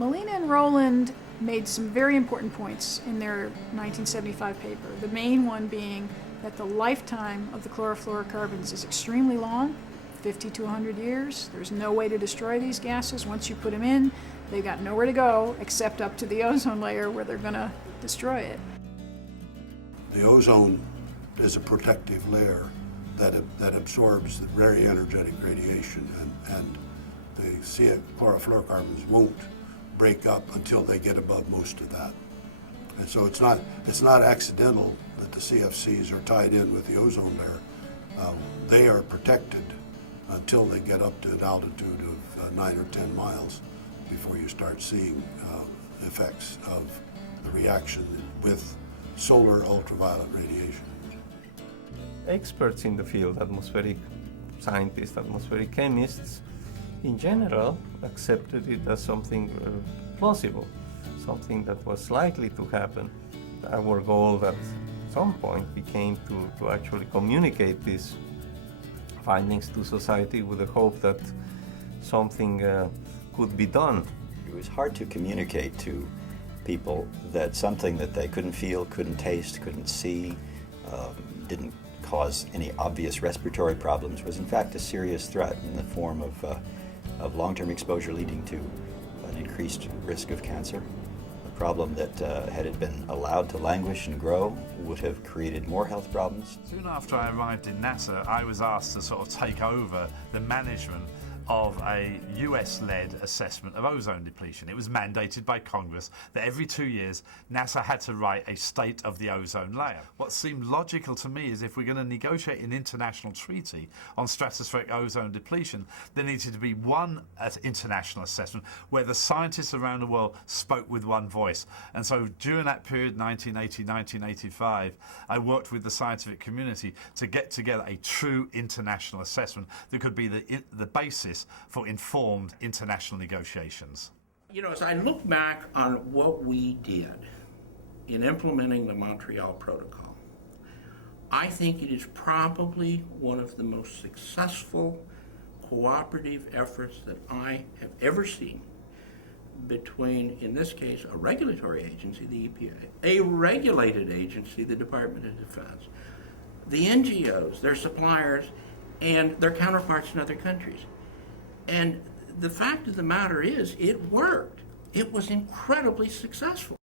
Molina and Rowland made some very important points in their 1975 paper. The main one being that the lifetime of the chlorofluorocarbons is extremely long, 50 to 100 years. There's no way to destroy these gases. Once you put them in, they've got nowhere to go except up to the ozone layer where they're going to destroy it. The ozone is a protective layer that absorbs the very energetic radiation, and the chlorofluorocarbons won't break up until they get above most of that. And so it's not accidental that the CFCs are tied in with the ozone layer. They are protected until they get up to an altitude of 9 or 10 miles before you start seeing effects of the reaction with solar ultraviolet radiation. Experts in the field, atmospheric scientists, atmospheric chemists, in general accepted it as something plausible, something that was likely to happen. Our goal at some point became to actually communicate these findings to society with the hope that something could be done. It was hard to communicate to people that something that they couldn't feel, couldn't taste, couldn't see, didn't cause any obvious respiratory problems was in fact a serious threat in the form of long-term exposure leading to an increased risk of cancer. A problem that, had it been allowed to languish and grow, would have created more health problems. Soon after I arrived in NASA, I was asked to sort of take over the management of a US-led assessment of ozone depletion. It was mandated by Congress that every 2 years NASA had to write a state of the ozone layer. What seemed logical to me is if we're going to negotiate an international treaty on stratospheric ozone depletion, there needed to be one international assessment where the scientists around the world spoke with one voice. And so during that period, 1980, 1985, I worked with the scientific community to get together a true international assessment that could be the basis for informed international negotiations. You know, as I look back on what we did in implementing the Montreal Protocol, I think it is probably one of the most successful cooperative efforts that I have ever seen between, in this case, a regulatory agency, the EPA, a regulated agency, the Department of Defense, the NGOs, their suppliers, and their counterparts in other countries. And the fact of the matter is, it worked. It was incredibly successful.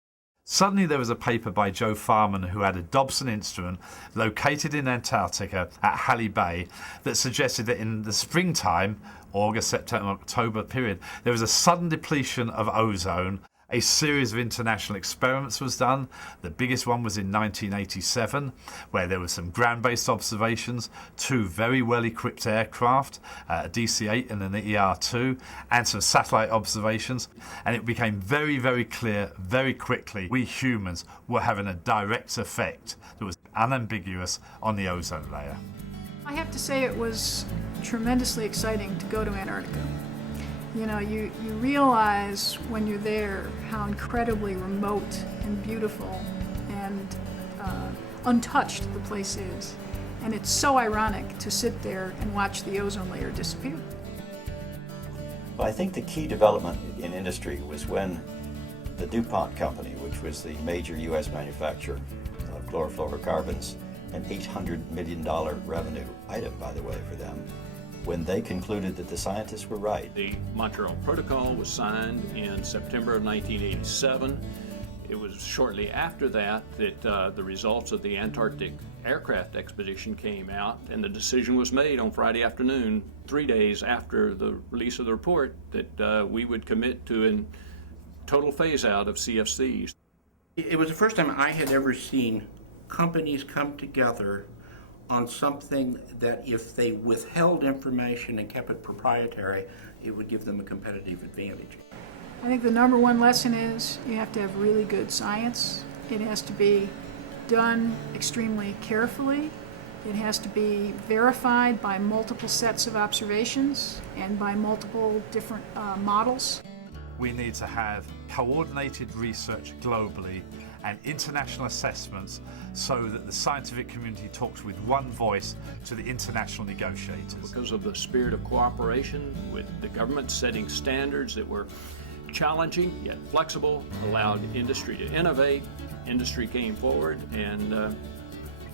Suddenly there was a paper by Joe Farman, who had a Dobson instrument located in Antarctica at Halley Bay, that suggested that in the springtime, August, September, October period, there was a sudden depletion of ozone. A series of international experiments was done. The biggest one was in 1987, where there were some ground-based observations, 2 very well-equipped aircraft, a DC-8 and an ER-2, and some satellite observations. And it became very, very clear very quickly we humans were having a direct effect that was unambiguous on the ozone layer. I have to say it was tremendously exciting to go to Antarctica. You know, you realize when you're there how incredibly remote and beautiful and untouched the place is. And it's so ironic to sit there and watch the ozone layer disappear. Well, I think the key development in industry was when the DuPont company, which was the major U.S. manufacturer of chlorofluorocarbons, an $800 million revenue item, by the way, for them, when they concluded that the scientists were right. The Montreal Protocol was signed in September of 1987. It was shortly after that that the results of the Antarctic aircraft expedition came out, and the decision was made on Friday afternoon, 3 days after the release of the report, that we would commit to a total phase-out of CFCs. It was the first time I had ever seen companies come together on something that if they withheld information and kept it proprietary, it would give them a competitive advantage. I think the number one lesson is you have to have really good science. It has to be done extremely carefully. It has to be verified by multiple sets of observations and by multiple different models. We need to have coordinated research globally and international assessments so that the scientific community talks with one voice to the international negotiators. Because of the spirit of cooperation with the government setting standards that were challenging yet flexible, allowed industry to innovate. Industry came forward, and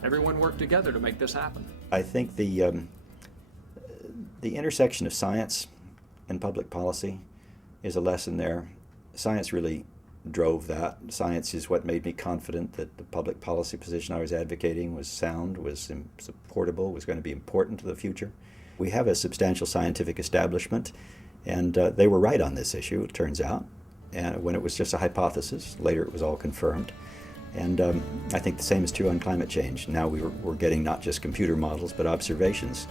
everyone worked together to make this happen. I think the intersection of science and public policy is a lesson there. Science really drove that. Science is what made me confident that the public policy position I was advocating was sound, was supportable, was going to be important to the future. We have a substantial scientific establishment, and they were right on this issue, it turns out. And when it was just a hypothesis, later it was all confirmed. And I think the same is true on climate change. Now we're getting not just computer models, but observations.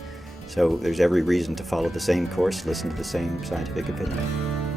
So there's every reason to follow the same course, listen to the same scientific opinion.